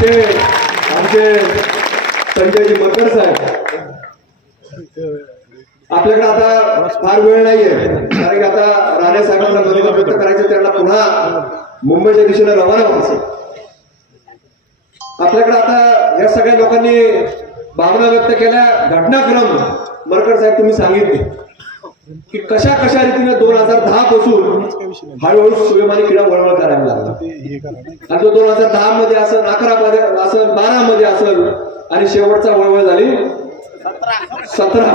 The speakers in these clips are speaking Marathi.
आमचे आमचे संजयजी मकर साहेब. आपल्याकडे आता फार वेळ नाहीये कारण की आता राणे साहेबांना मनोगत व्यक्त करायचं त्यांना पुन्हा मुंबईच्या दिशेने रवाना व्हायचं. आपल्याकडे आता या सगळ्या लोकांनी भावना व्यक्त केल्या घटनाक्रम मरकर साहेब तुम्ही सांगितले. की कशा कशा रीतीने दोन हजार दहा पासून हळूहळू सुलेमानी किडा वळवळ करायला लागला. आणि तो दोन हजार दहा मध्ये असेल अकरा मध्ये असेल बारा मध्ये असेल आणि शेवटचा वळवळ झाली सतरा.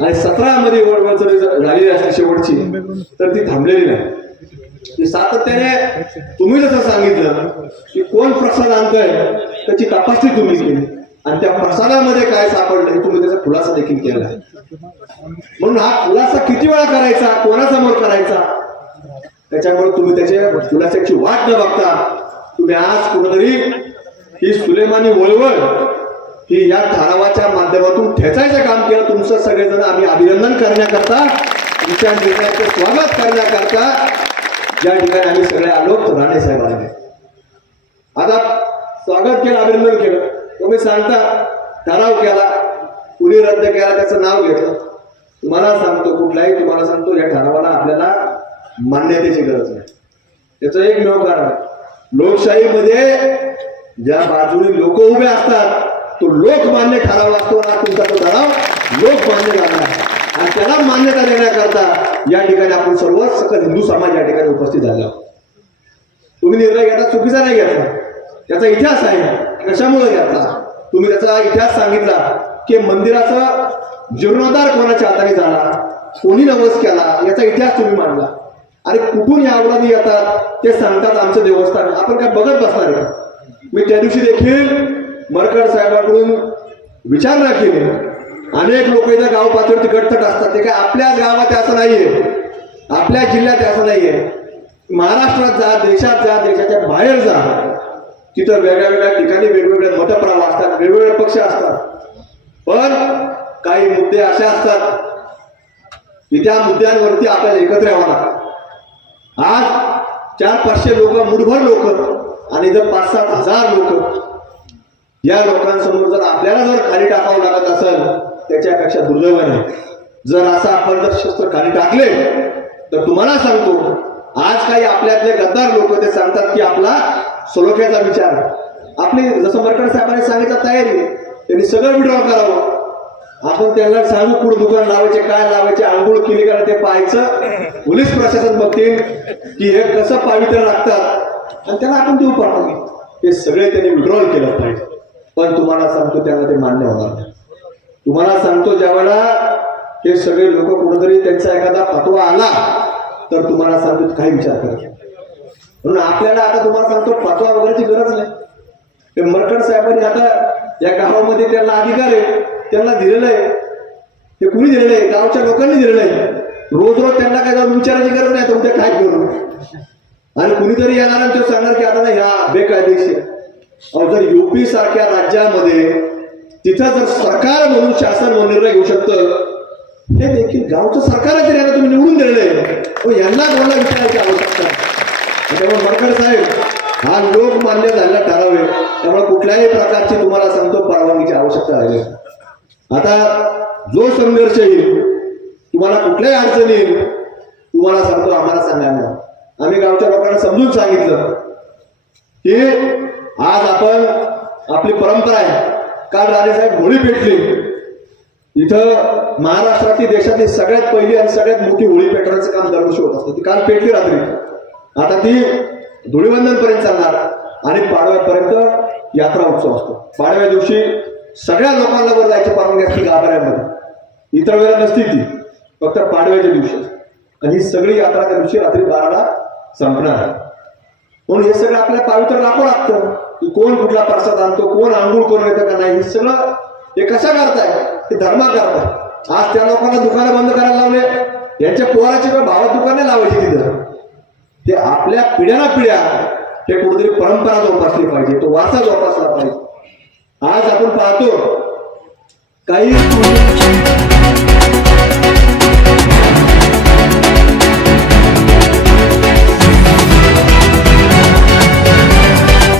आणि सतरा मध्ये वळवळ जर झालेली असेल शेवटची तर ती थांबलेली नाही. ती सातत्याने तुम्ही जसं सांगितलं की कोण प्रसाद आणतोय त्याची तपासणी तुम्ही केली. आणि त्या प्रसादामध्ये काय सापडलं तुम्ही त्याचा खुलासा देखील केला. म्हणून हा खुलासा किती वेळा करायचा? कोणासमोर करायचा? त्याच्यामुळे तुम्ही त्याच्या खुलासाची वाट न बघता तुम्ही आज कुठेतरी ही सुलेमानी वळवळ ही या ठरावाच्या माध्यमातून ठेचायचं काम केलं. तुमचं सगळेजण आम्ही अभिनंदन करण्याकरता तुमच्या निर्णयाचं स्वागत करण्याकरता या ठिकाणी आम्ही सगळे आलो राणे साहेब आले आता स्वागत केलं अभिनंदन केलं. तुम्ही सांगता ठराव केला कुणी रद्द केला त्याचं नाव घेतलं. तुम्हाला सांगतो कुठलाही तुम्हाला सांगतो या ठरावाला आपल्याला मान्यतेची गरज नाही. त्याचं एकमेव कारण लोकशाहीमध्ये ज्या बाजूने लोक उभे असतात तो लोकमान्य ठराव असतो ना तुमचा तो ठराव लोकमान्य झाला आणि त्याला मान्यता देण्याकरता या ठिकाणी आपण सर्व सकल हिंदू समाज या ठिकाणी उपस्थित झाले तुम्ही निर्णय घेता चुकीचा नाही घेतला. त्याचा इतिहास आहे. कशामुळे घेतला? तुम्ही त्याचा इतिहास सांगितला की मंदिराचा जीर्णोद्धार कोणाच्या हाताने झाला? कोणी नवस केला? याचा इतिहास तुम्ही मांडला. आणि कुठून या आवडादी येतात? ते सांगतात आमचं देवस्थान. आपण काय बघत बसणार आहे मी त्या दिवशी देखील मरकड साहेबांकडून विचारणा केली. अनेक लोक इथं गाव पातळी गटथट असतात. ते काय आपल्याच गावात असं नाहीये. आपल्या जिल्ह्यात असं नाहीये. महाराष्ट्रात जा देशात जा देशाच्या बाहेर जा. तिथं वेगळ्या वेगळ्या ठिकाणी वेगवेगळे मतप्रवाह असतात वेगवेगळे पक्ष असतात. पण काही मुद्दे असे असतात की त्या मुद्द्यांवरती आपल्याला एकत्र यावं लागतं. आज चार पाचशे लोक मुठभर लोक आणि जर पाच सात हजार लोक या लोकांसमोर जर आपल्याला जर खाली टाकावं लागत असेल त्याच्यापेक्षा दुर्दैव नाही. जर असं आपण जर शस्त्र खाली टाकले तर तुम्हाला सांगतो आज काही आपल्यातले गद्दार लोक ते सांगतात की आपला सलोख्याचा विचार. आपली जसं मरकड साहेबांनी सांगितलं तयारी त्यांनी सगळं विड्रॉ करावं. आपण त्यांना सांगू कुठं दुकान लावायचे काय लावायचे आंघोळ केली का ते पाहायचं. पोलीस प्रशासन बघतील की हे कसं पावित्र्य लागतात आणि त्याला आपण देऊ पाठवले हे सगळे त्यांनी विड्रॉल केलं पाहिजे. पण तुम्हाला सांगतो त्यांना ते मान्य होणार नाही. तुम्हाला सांगतो ज्यावेळेला हे सगळे लोक कुठेतरी त्यांचा एखादा फतवा आला तर तुम्हाला सांगतो काही विचार करत नाही. म्हणून आपल्याला आता तुम्हाला सांगतो पाचवा वगैरेची गरज नाही. ते मरकड साहेबांनी आता या गावामध्ये त्यांना अधिकार आहे त्यांना दिलेलं आहे. हे कुणी दिलेलं आहे? गावच्या लोकांनी दिलेलं आहे. रोज रोज त्यांना काय जाऊन विचारायची गरज नाही तर उद्या काय करू? आणि कुणीतरी येणार आणि तो सांगणार की आता ना ह्या बेकायदेशीर अहो जर युपी सारख्या राज्यामध्ये तिथं जर सरकार म्हणून शासन म्हणून निर्णय घेऊ शकतं हे देखील गावचं सरकारच यांना तुम्ही निवडून दिलेलं आहे. यांना कोणाला विचारायची आवश्यकता त्यामुळे मरकड साहेब हा लोकमान्य झालेला ठराव आहे. त्यामुळे कुठल्याही प्रकारची तुम्हाला सांगतो परवानगीची आवश्यकता आहे. आता जो संघर्ष येईल तुम्हाला कुठल्याही अडचण येईल तुम्हाला सांगतो आम्हाला सांगायला आम्ही गावच्या लोकांना समजून सांगितलं की आज आपण आपली परंपरा आहे. काल राजेसाहेब होळी पेटली. इथं महाराष्ट्रातली देशातली सगळ्यात पहिली आणि सगळ्यात मोठी होळी पेटवण्याचं काम दरवर्षी होत असतं. ती काल पेटली रात्री. आता ती धुळीवंदन पर्यंत चालणार आणि पाडव्यापर्यंत यात्रा उत्सव असतो. पाडव्या दिवशी सगळ्या लोकांना वर जायची परवानगी असते गाभाऱ्यामध्ये. इतर वेळेला नसती ती. फक्त पाडव्याच्या दिवशी. आणि ही सगळी यात्रा त्या दिवशी रात्री बाराला संपणार. आहे म्हणून हे सगळं आपल्या पावित्र राखावं लागतं. की कोण कुठला प्रसाद आणतो कोण आंघोळ करून येतं का नाही हे सगळं हे कशा करताय? हे धर्मा करताय. आज त्या लोकांना दुकानं बंद करायला लावले. यांच्या पोराची पण भावात दुकाने लावायची तिथं. ते आपल्या पिढ्याना पिढ्या ते कुठेतरी परंपरा जोपासली पाहिजे तो वारसा जोपासला पाहिजे. आज आपण पाहतो काही